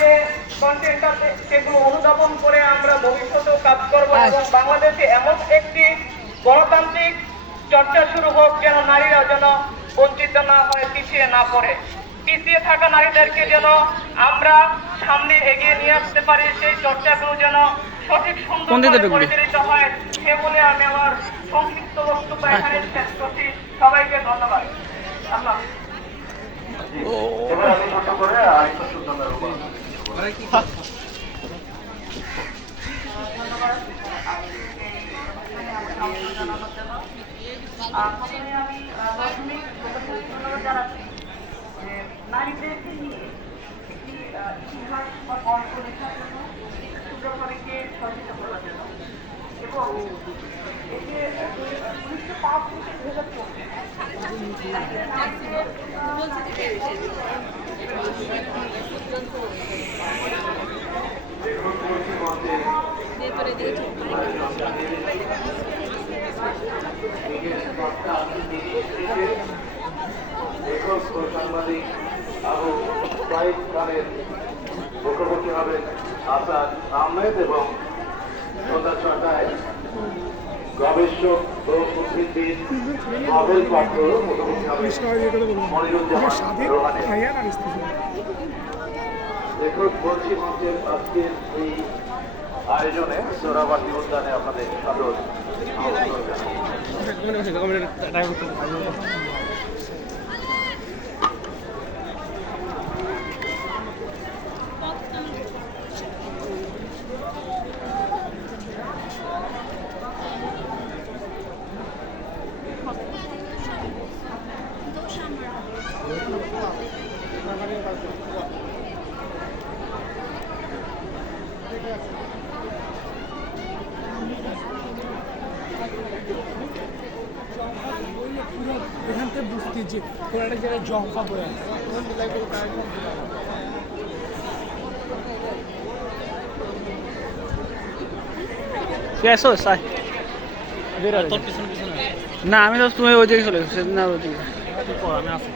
যে কন্টেন্ট আছে সেগুলো অনুধাবন করে আমরা ভবিষ্যতেও কাজ করব এবং বাংলাদেশে এমন একটি গণতান্ত্রিক চর্চা শুরু হোক যেন নারীরা যেন বঞ্চিত না হয়, পিছিয়ে না পড়ে। পিছিয়ে থাকা নারীদেরকে যেন আমরা সামনে এগিয়ে নিয়ে আসতে পারি, সেই চর্চাগুলো যেন সঠিক সুন্দর পরিচালিত হয়, সে বলে আমি আমার সংক্ষিপ্ত বক্তব্য এখানে শেষ করছি। সবাইকে ধন্যবাদ। আল্লাহ। এবার আমি ছোট করে আরেকটা সুন্দর নারীদেরকে নিয়ে একটি ইতিহাস বা গল্প লেখার জন্য সূর্যপরীকে সচেতন করার জন্য এবং এই যে 1905 থেকে 2014 সাংবাদিক আবু সাইদ খানের মুখোমুখি হবেন আসাদ আহমেদ এবং সন্ধ্যা 6টায় গবেষক ও উদ্ভিদবিদ নোবেল প্রাপ্ত মুখোমুখি হবেন মনিরুজ্জামান রোহানের। দেখুন বলছি মঞ্চের আজকের এই আয়োজনে সোহরাওয়ার্দী উদ্যানে আপনাদের সাদর এখান থেকে বুঝতে যে কোনো একটা জায়গায় জংফা করে আছে না আমি তো তুমি ওই দিকে চলে গেছো সেদিন আর ওই দিকে আমি আসি